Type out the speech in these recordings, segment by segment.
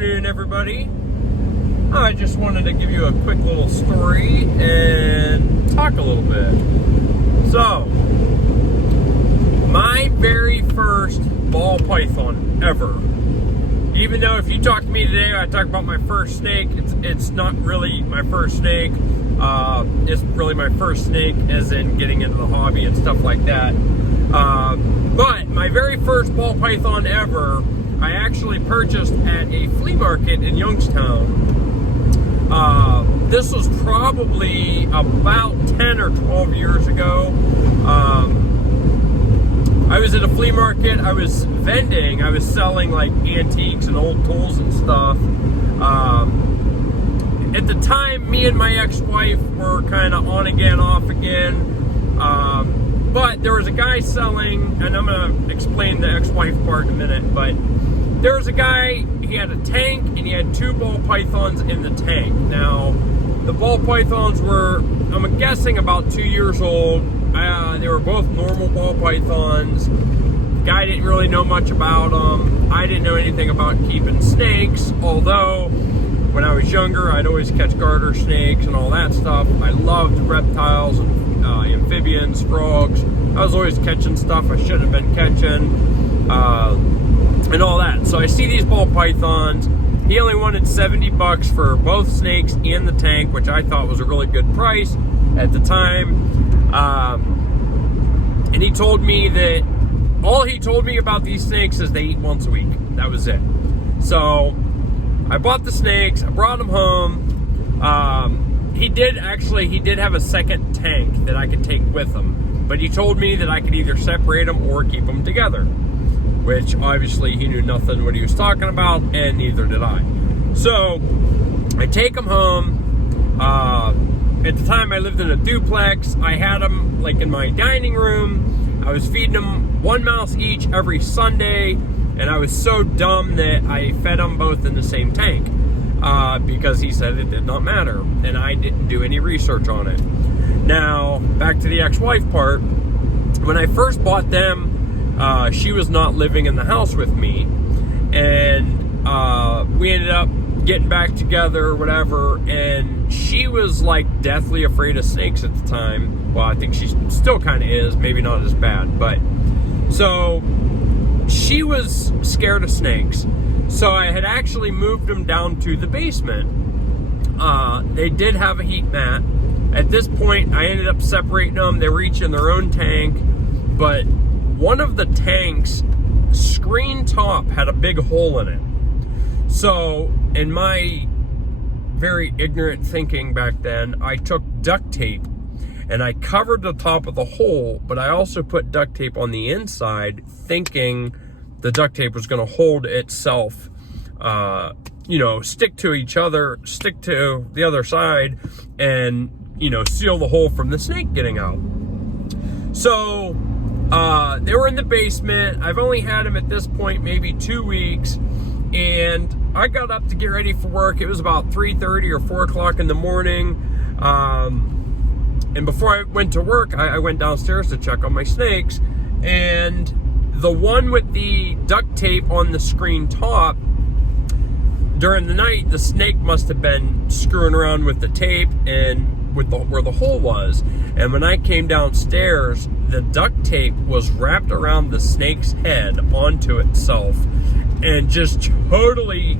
afternoon, everybody. I just wanted to give you a quick little story and talk a little bit. So, my very first ball python ever. Even though if you talk to me today, I talk about my first snake, it's not really my first snake. It's really my first snake as in getting into the hobby and stuff like that. But my very first ball python ever, I actually purchased at a flea market in Youngstown. This was probably about 10 or 12 years ago. I was at a flea market. I was vending. I was selling like antiques and old tools and stuff. At the time, me and my ex-wife were kind of on again, off again. But there was a guy selling, and I'm going to explain the ex-wife part in a minute, but there was a guy, he had a tank, and he had two ball pythons in the tank. Now, the ball pythons were, I'm guessing, about 2 years old. They were both normal ball pythons. The guy didn't really know much about them. I didn't know anything about keeping snakes, although when I was younger, I'd always catch garter snakes and all that stuff. I loved reptiles and amphibians, frogs. I was always catching stuff I shouldn't have been catching. And all that. So I see these ball pythons. He only wanted $70 for both snakes and the tank, which I thought was a really good price at the time. And he told me that all he told me about these snakes is they eat once a week. That was it. So I bought the snakes. I brought them home. He did have a second tank that I could take with him, but he told me that I could either separate them or keep them together, which obviously he knew nothing what he was talking about, and neither did I. So I take them home. At the time I lived in a duplex. I had them like in my dining room. I was feeding them one mouse each every Sunday, and I was so dumb that I fed them both in the same tank because he said it did not matter, and I didn't do any research on it. Now, back to the ex-wife part. When I first bought them, she was not living in the house with me, and we ended up getting back together or whatever, and she was like deathly afraid of snakes at the time. Well, I think she still kind of is, maybe not as bad, but so she was scared of snakes. So I had actually moved them down to the basement. They did have a heat mat. At this point, I ended up separating them. They were each in their own tank, but one of the tank's screen top had a big hole in it. So, in my very ignorant thinking back then, I took duct tape and I covered the top of the hole, but I also put duct tape on the inside, thinking the duct tape was going to hold itself, stick to each other, stick to the other side, and, seal the hole from the snake getting out. So, they were in the basement. I've only had them at this point maybe 2 weeks, and I got up to get ready for work. It was about 3:30 or 4 o'clock in the morning, and before I went to work, I went downstairs to check on my snakes, and the one with the duct tape on the screen top, during the night, the snake must have been screwing around with the tape and where the hole was. And when I came downstairs, the duct tape was wrapped around the snake's head onto itself, and just totally,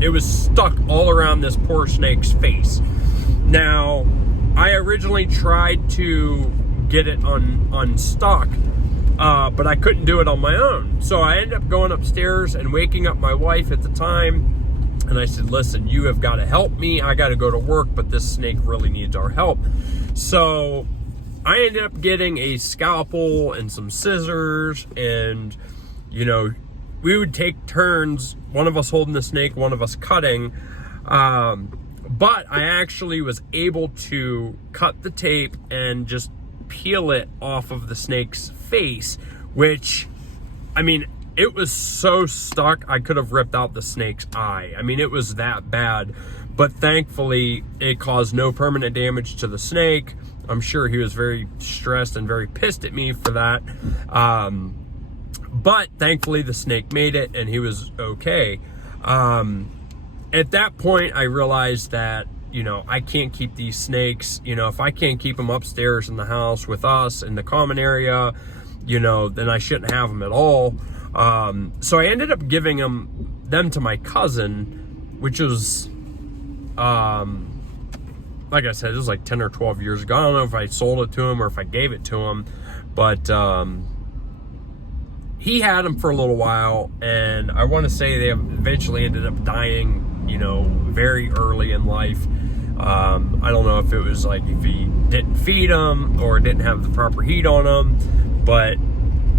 it was stuck all around this poor snake's face. Now, I originally tried to get it unstuck, but I couldn't do it on my own. So I ended up going upstairs and waking up my wife at the time. And I said, listen, you have got to help me. I got to go to work, but this snake really needs our help. So I ended up getting a scalpel and some scissors, and, we would take turns, one of us holding the snake, one of us cutting. But I actually was able to cut the tape and just peel it off of the snake's face, which, it was so stuck, I could have ripped out the snake's eye. It was that bad. But thankfully, it caused no permanent damage to the snake. I'm sure he was very stressed and very pissed at me for that. But thankfully, the snake made it, and he was okay. at that point, I realized that, you know, I can't keep these snakes. You know, if I can't keep them upstairs in the house with us in the common area, you know, then I shouldn't have them at all. So I ended up giving them to my cousin, which was, like I said, it was like 10 or 12 years ago. I don't know if I sold it to him or if I gave it to him, but he had them for a little while, and I want to say they eventually ended up dying, you know, very early in life. I don't know if it was like if he didn't feed them or didn't have the proper heat on them, but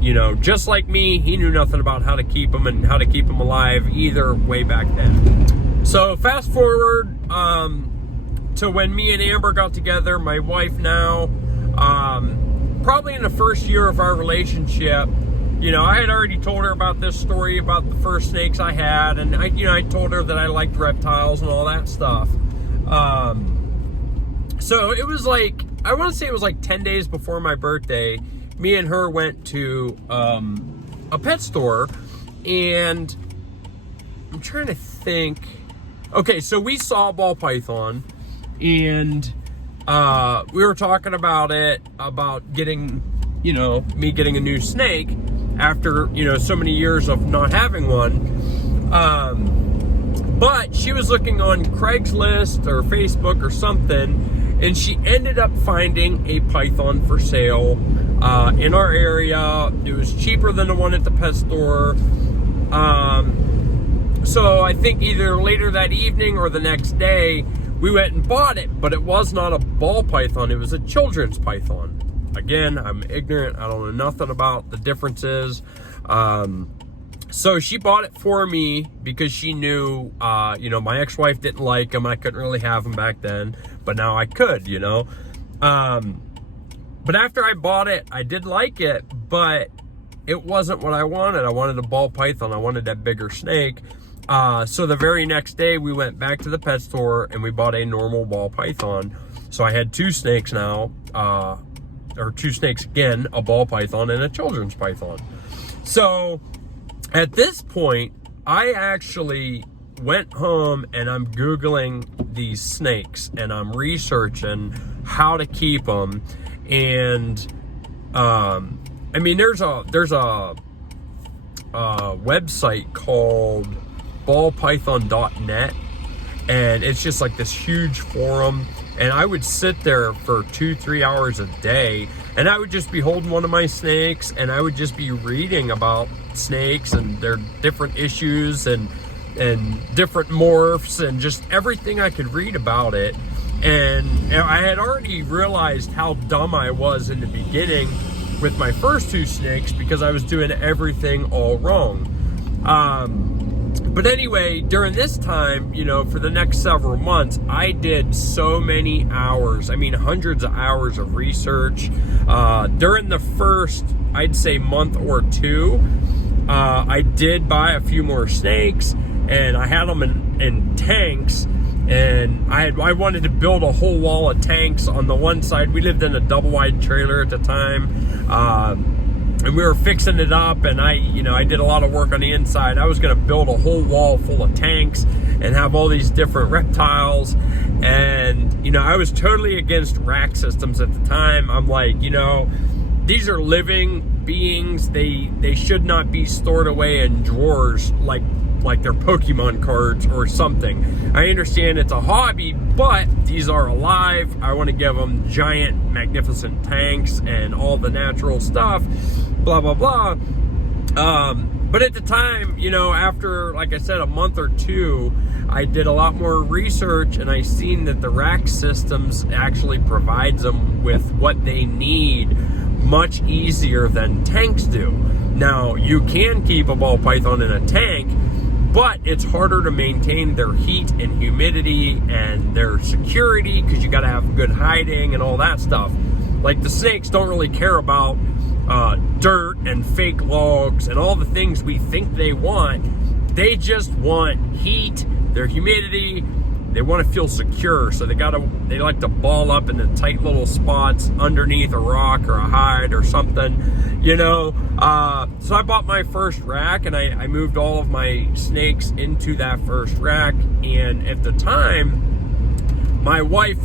you know, just like me, he knew nothing about how to keep them and how to keep them alive either way back then. So fast forward to when me and Amber got together, my wife now, probably in the first year of our relationship. You know, I had already told her about this story about the first snakes I had, and I told her that I liked reptiles and all that stuff. So it was like, I want to say it was like 10 days before my birthday, me and her went to a pet store, and I'm trying to think. Okay, so we saw a ball python, and we were talking about it, about getting, you know, me getting a new snake after, you know, so many years of not having one. But she was looking on Craigslist or Facebook or something, and she ended up finding a python for sale in our area. It was cheaper than the one at the pet store. So I think either later that evening or the next day, we went and bought it, but it was not a ball python. It was a children's python. Again, I'm ignorant. I don't know nothing about the differences. So she bought it for me because she knew, you know, my ex-wife didn't like them. I couldn't really have them back then, but now I could, you know. But after I bought it, I did like it, but it wasn't what I wanted. I wanted a ball python. I wanted that bigger snake. So the very next day, we went back to the pet store and we bought a normal ball python. So I had two snakes now, or two snakes again, a ball python and a children's python. So at this point, I actually went home and I'm Googling these snakes and I'm researching how to keep them. And I mean, there's a website called ballpython.net, and it's just like this huge forum, and I would sit there for 2-3 hours a day, and I would just be holding one of my snakes, and I would just be reading about snakes and their different issues and different morphs and just everything I could read about it. And I had already realized how dumb I was in the beginning with my first two snakes because I was doing everything all wrong. But anyway, during this time, you know, for the next several months, I did so many hours, I mean, hundreds of hours of research. During the first, I'd say, month or two, I did buy a few more snakes, and I had them in tanks. And I wanted to build a whole wall of tanks on the one side. We lived in a double wide trailer at the time. And we were fixing it up, and I did a lot of work on the inside. I was going to build a whole wall full of tanks and have all these different reptiles. And, you know, I was totally against rack systems at the time. I'm like, you know, these are living beings. They should not be stored away in drawers like their Pokemon cards or something. I understand it's a hobby, but these are alive. I want to give them giant, magnificent tanks and all the natural stuff, blah, blah, blah. But at the time, you know, after, like I said, a month or two, I did a lot more research, and I seen that the rack systems actually provides them with what they need much easier than tanks do. Now, you can keep a ball python in a tank, but it's harder to maintain their heat and humidity and their security because you got to have good hiding and all that stuff. Like, the snakes don't really care about dirt and fake logs and all the things we think they want. They just want heat, their humidity, they want to feel secure, so they like to ball up in the tight little spots underneath a rock or a hide or something, you know. So I bought my first rack, and I moved all of my snakes into that first rack. And at the time, my wife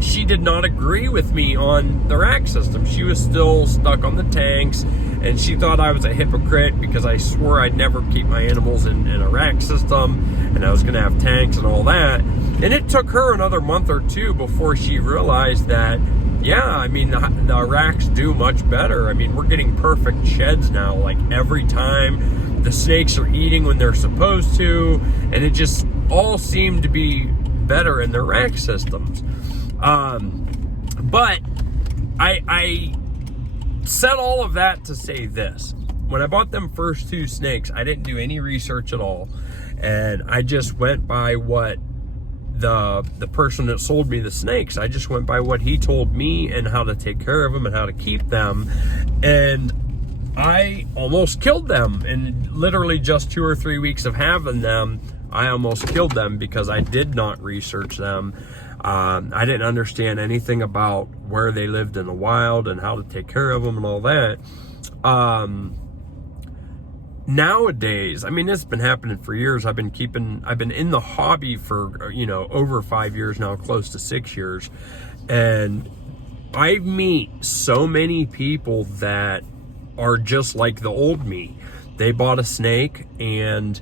she did not agree with me on the rack system. She was still stuck on the tanks, and she thought I was a hypocrite because I swore I'd never keep my animals in a rack system, and I was going to have tanks and all that. And it took her another month or two before she realized that, yeah, I mean, the racks do much better. I mean, we're getting perfect sheds now, like every time. The snakes are eating when they're supposed to, and it just all seemed to be better in their rack systems. But I said all of that to say this. When I bought them first 2 snakes, I didn't do any research at all, and I just went by what the person that sold me the snakes, I just went by what he told me and how to take care of them and how to keep them. And I almost killed them in literally just 2 or 3 weeks of having them. I almost killed them because I did not research them. I didn't understand anything about where they lived in the wild and how to take care of them and all that. Nowadays, I mean, it's been happening for years. I've been in the hobby for, over 5 years now, close to 6 years. And I meet so many people that are just like the old me. They bought a snake, and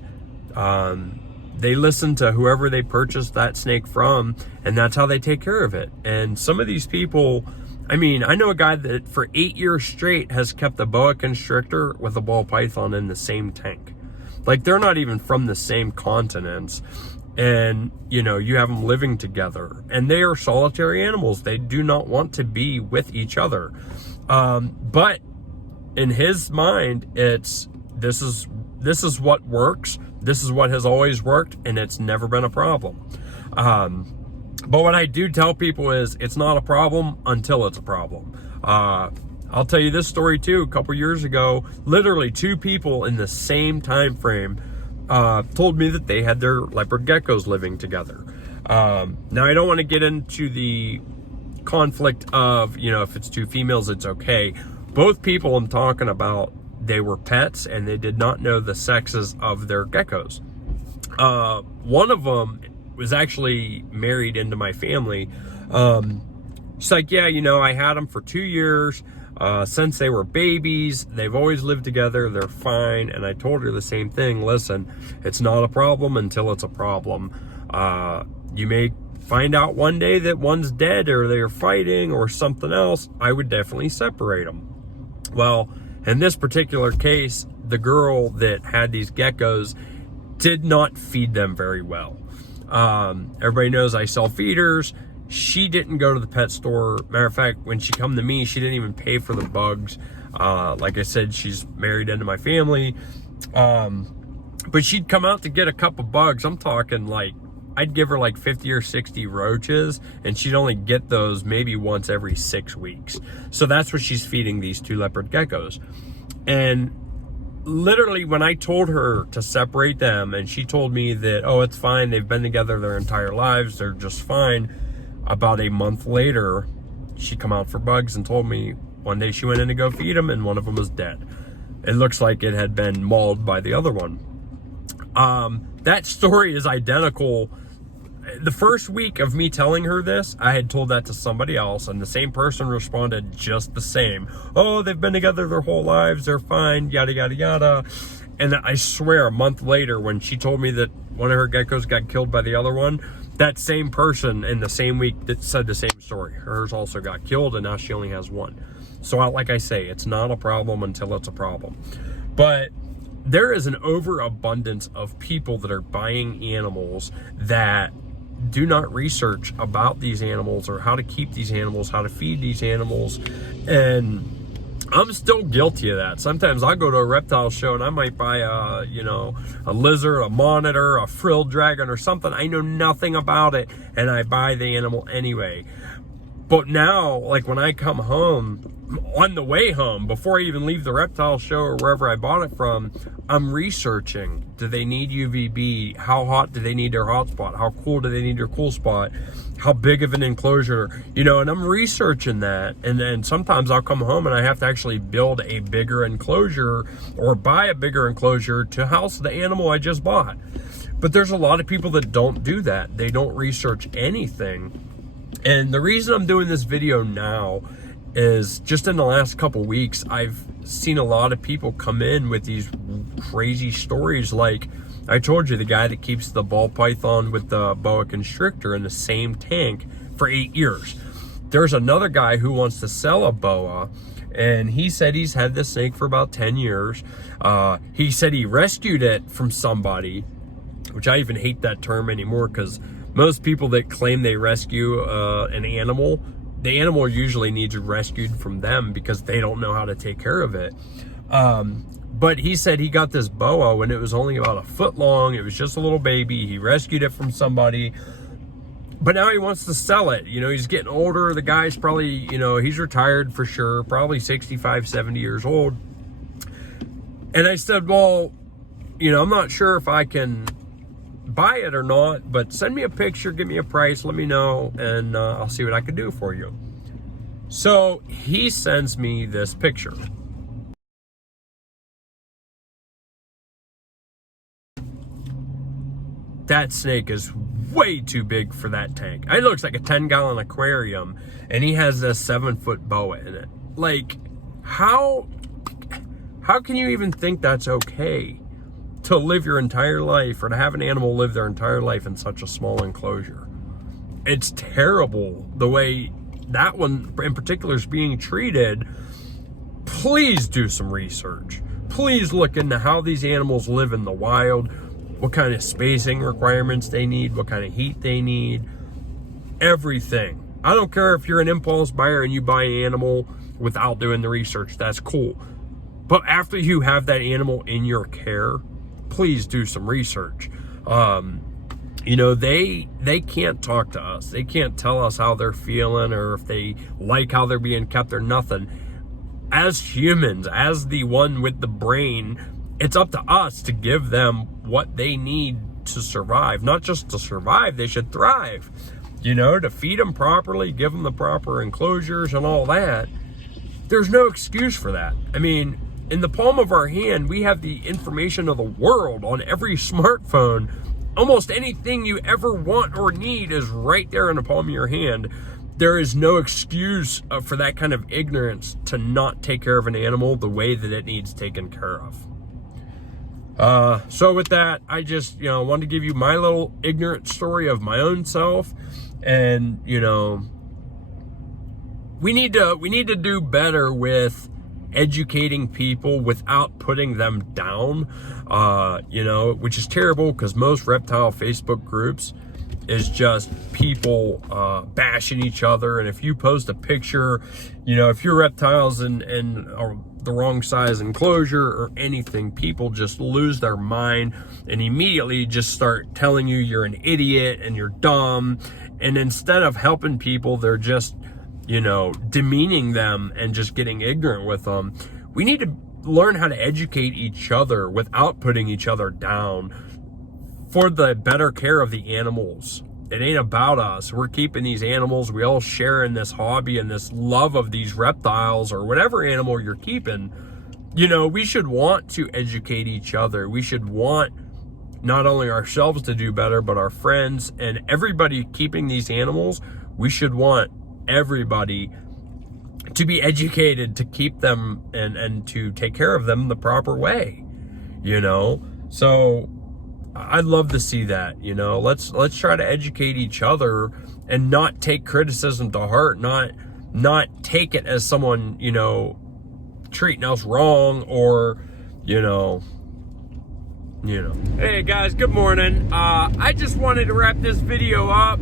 they listen to whoever they purchased that snake from, and that's how they take care of it. And some of these people, I mean, I know a guy that for 8 years straight has kept a boa constrictor with a ball python in the same tank. Like, they're not even from the same continents. And, you have them living together. And they are solitary animals. They do not want to be with each other. But in his mind, this is what works. This is what has always worked, and it's never been a problem. But what I do tell people is it's not a problem until it's a problem. I'll tell you this story too. A couple years ago, literally 2 people in the same time frame told me that they had their leopard geckos living together. Now, I don't want to get into the conflict of, if it's 2 females, it's okay. Both people I'm talking about, they were pets, and they did not know the sexes of their geckos. One of them was actually married into my family. She's like, yeah, I had them for 2 years. Since they were babies, they've always lived together. They're fine. And I told her the same thing. Listen, it's not a problem until it's a problem. You may find out one day that one's dead, or they're fighting, or something else. I would definitely separate them. Well, in this particular case, the girl that had these geckos did not feed them very well. Everybody knows I sell feeders. She didn't go to the pet store. Matter of fact, when she come to me, she didn't even pay for the bugs. Like I said, she's married into my family. But she'd come out to get a couple bugs. I'm talking like, I'd give her like 50 or 60 roaches, and she'd only get those maybe once every 6 weeks. So that's what she's feeding these 2 leopard geckos. And literally, when I told her to separate them, and she told me that, oh, it's fine, they've been together their entire lives, they're just fine. About a month later, she come out for bugs and told me one day she went in to go feed them, and one of them was dead. It looks like it had been mauled by the other one. That story is identical. The first week of me telling her this, I had told that to somebody else, and the same person responded just the same. Oh, they've been together their whole lives, they're fine, yada, yada, yada. And I swear, a month later, when she told me that one of her geckos got killed by the other one, that same person in the same week that said the same story. Hers also got killed, and now she only has one. So like I say, it's not a problem until it's a problem. But there is an overabundance of people that are buying animals that do not research about these animals, or how to keep these animals, how to feed these animals. And I'm still guilty of that. Sometimes I'll go to a reptile show and I might buy a lizard, a monitor, a frilled dragon or something. I know nothing about it, and I buy the animal anyway. But now, like when I come home, on the way home, before I even leave the reptile show or wherever I bought it from, I'm researching. Do they need UVB? How hot do they need their hot spot? How cool do they need their cool spot? How big of an enclosure? You know, and I'm researching that. And then sometimes I'll come home and I have to actually build a bigger enclosure or buy a bigger enclosure to house the animal I just bought. But there's a lot of people that don't do that. They don't research anything. And the reason I'm doing this video now is just in the last couple weeks, I've seen a lot of people come in with these crazy stories. Like I told you, the guy that keeps the ball python with the boa constrictor in the same tank for 8 years. There's another guy who wants to sell a boa, and he said he's had this snake for about 10 years. He said he rescued it from somebody, which I even hate that term anymore, because most people that claim they rescue an animal, the animal usually needs rescued from them because they don't know how to take care of it. But he said he got this boa when it was only about a foot long. It was just a little baby. He rescued it from somebody, but now he wants to sell it. You know, he's getting older. The guy's probably, you know, he's retired for sure, probably 65, 70 years old. And I said, well, you know, I'm not sure if I can buy it or not, but send me a picture, give me a price, let me know, and I'll see what I can do for you. So he sends me this picture. That snake is way too big for that tank. It looks like a 10-gallon aquarium, and he has this 7-foot boa in it. Like, how can you even think that's okay to live your entire life, or to have an animal live their entire life in such a small enclosure? It's terrible the way that one in particular is being treated. Please do some research. Please look into how these animals live in the wild, what kind of spacing requirements they need, what kind of heat they need, everything. I don't care if you're an impulse buyer and you buy an animal without doing the research, that's cool. But after you have that animal in your care, please do some research. You know, they can't talk to us. They can't tell us how they're feeling or if they like how they're being kept or nothing. As humans, as the one with the brain, it's up to us to give them what they need to survive. Not just to survive, they should thrive. You know, to feed them properly, give them the proper enclosures and all that. There's no excuse for that. I mean, in the palm of our hand, we have the information of the world on every smartphone. Almost anything you ever want or need is right there in the palm of your hand. There is no excuse for that kind of ignorance to not take care of an animal the way that it needs taken care of. So with that, I just, you know, wanted to give you my little ignorant story of my own self. And, you know, we need to do better with educating people without putting them down, you know, which is terrible because most reptile Facebook groups is just people bashing each other. And if you post a picture, you know, if your reptile's in the wrong size enclosure or anything, people just lose their mind and immediately just start telling you you're an idiot and you're dumb. And instead of helping people, they're just, you know, demeaning them and just getting ignorant with them. We need to learn how to educate each other without putting each other down for the better care of the animals. It ain't about us. We're keeping these animals. We all share in this hobby and this love of these reptiles or whatever animal you're keeping. You know, we should want to educate each other. We should want not only ourselves to do better, but our friends and everybody keeping these animals. We should want everybody to be educated to keep them and to take care of them the proper way, you know? So I'd love to see that, you know. Let's try to educate each other and not take criticism to heart, not take it as someone, you know, treating us wrong or, you know. Hey guys, good morning. I just wanted to wrap this video up.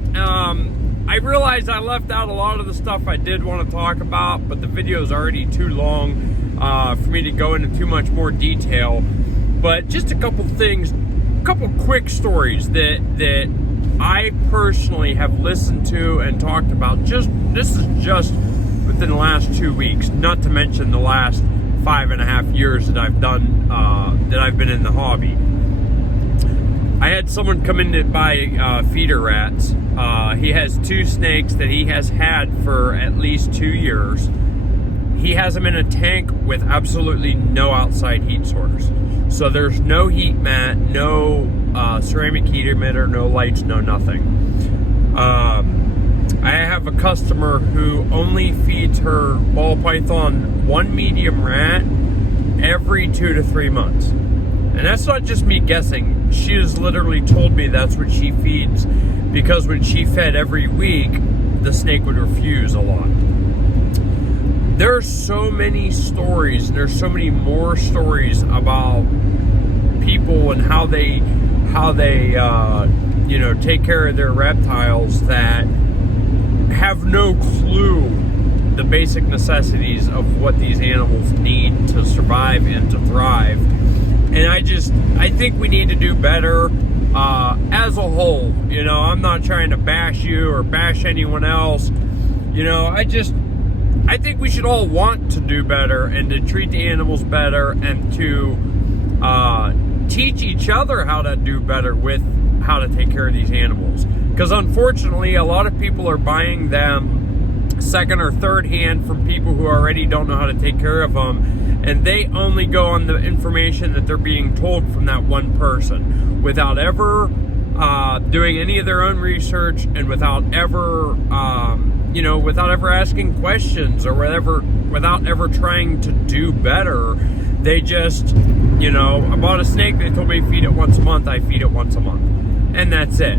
I realized I left out a lot of the stuff I did want to talk about, but the video is already too long for me to go into too much more detail. But just a couple things, a couple quick stories that I personally have listened to and talked about, this is just within the last 2 weeks, not to mention the last 5.5 years that I've done, that I've been in the hobby. I had someone come in to buy feeder rats. He has 2 snakes that he has had for at least 2 years. He has them in a tank with absolutely no outside heat source. So there's no heat mat, no ceramic heat emitter, no lights, no nothing. I have a customer who only feeds her ball python 1 medium rat every 2 to 3 months. And that's not just me guessing. She has literally told me that's what she feeds, because when she fed every week, the snake would refuse a lot. There are so many stories, and there's so many more stories about people and how they take care of their reptiles that have no clue the basic necessities of what these animals need to survive and to thrive. And I think we need to do better as a whole. You know, I'm not trying to bash you or bash anyone else. You know, I think we should all want to do better and to treat the animals better and to teach each other how to do better with how to take care of these animals. Because unfortunately, a lot of people are buying them second or third hand from people who already don't know how to take care of them, and they only go on the information that they're being told from that one person without ever doing any of their own research, and without ever asking questions, or without ever trying to do better. They just, I bought a snake, they told me to feed it once a month, I feed it once a month. And that's it.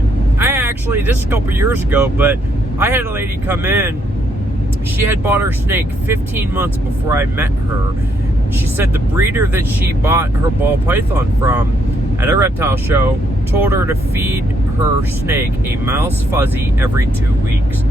This is a couple years ago, but I had a lady come in. She had bought her snake 15 months before I met her. She said the breeder that she bought her ball python from at a reptile show told her to feed her snake a mouse fuzzy every 2 weeks.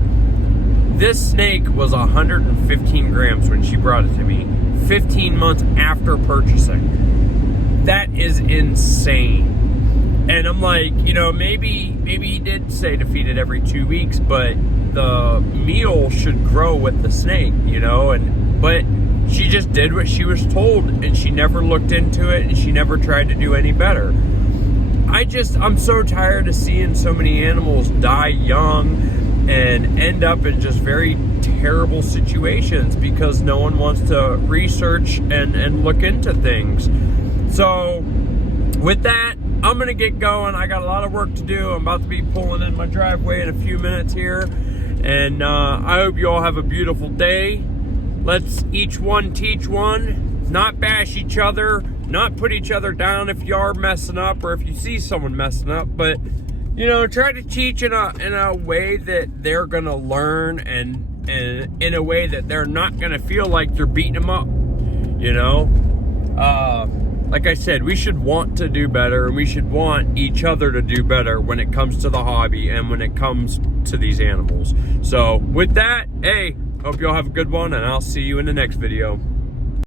This snake was 115 grams when she brought it to me, 15 months after purchasing. That is insane. And I'm like, maybe he did say to feed it every 2 weeks, but the meal should grow with the snake, but she just did what she was told, and she never looked into it, and she never tried to do any better. I'm so tired of seeing so many animals die young and end up in just very terrible situations because no one wants to research and look into things. So with that, I'm going to get going. I got a lot of work to do. I'm about to be pulling in my driveway in a few minutes here. And I hope you all have a beautiful day. Let's each one teach one, not bash each other, not put each other down if you are messing up or if you see someone messing up, but try to teach in a way that they're going to learn, and in a way that they're not going to feel like you're beating them up. Like I said, we should want to do better, and we should want each other to do better when it comes to the hobby and when it comes to these animals. So with that, hey, hope you all have a good one, and I'll see you in the next video.